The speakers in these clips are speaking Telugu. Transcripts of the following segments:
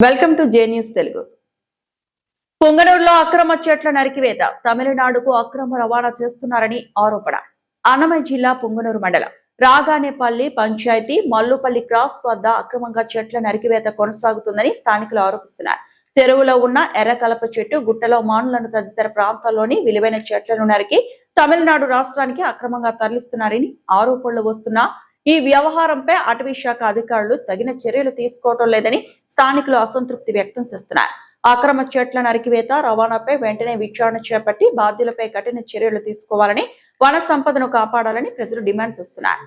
Welcome to J news Telugu. పొంగనూరులో అక్రమ చెట్ల నరికివేత తమిళనాడుకు అక్రమ రవాణా చేస్తున్నారని ఆరోపణ. అన్నమయ్య జిల్లా పొంగనూరు మండలం రాగానేపల్లి పంచాయతీ మల్లుపల్లి క్రాస్ వద్ద అక్రమంగా చెట్ల నరికివేత కొనసాగుతుందని స్థానికులు ఆరోపిస్తున్నారు. చెరువులో ఉన్న ఎర్రకలప చెట్టు, గుట్టలో మానులను తదితర ప్రాంతాల్లోని విలువైన చెట్లను నరికి తమిళనాడు రాష్ట్రానికి అక్రమంగా తరలిస్తున్నారని ఆరోపణలు వస్తున్నా ఈ వ్యవహారంపై అటవీ శాఖ అధికారులు తగిన చర్యలు తీసుకోవటం లేదని స్థానికులు అసంతృప్తి వ్యక్తం చేస్తున్నారు. అక్రమ చెట్ల నరికివేత, రవాణాపై వెంటనే విచారణ చేపట్టి బాధ్యులపై కఠిన చర్యలు తీసుకోవాలని, వన సంపదను కాపాడాలని ప్రజలు డిమాండ్ చేస్తున్నారు.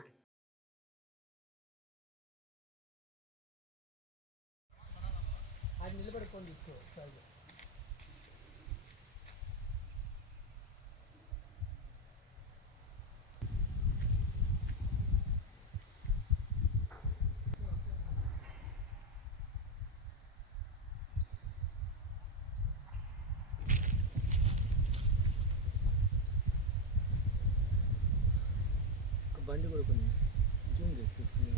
బండి కూడా కొన్ని జూమ్ చేసి తీసుకుని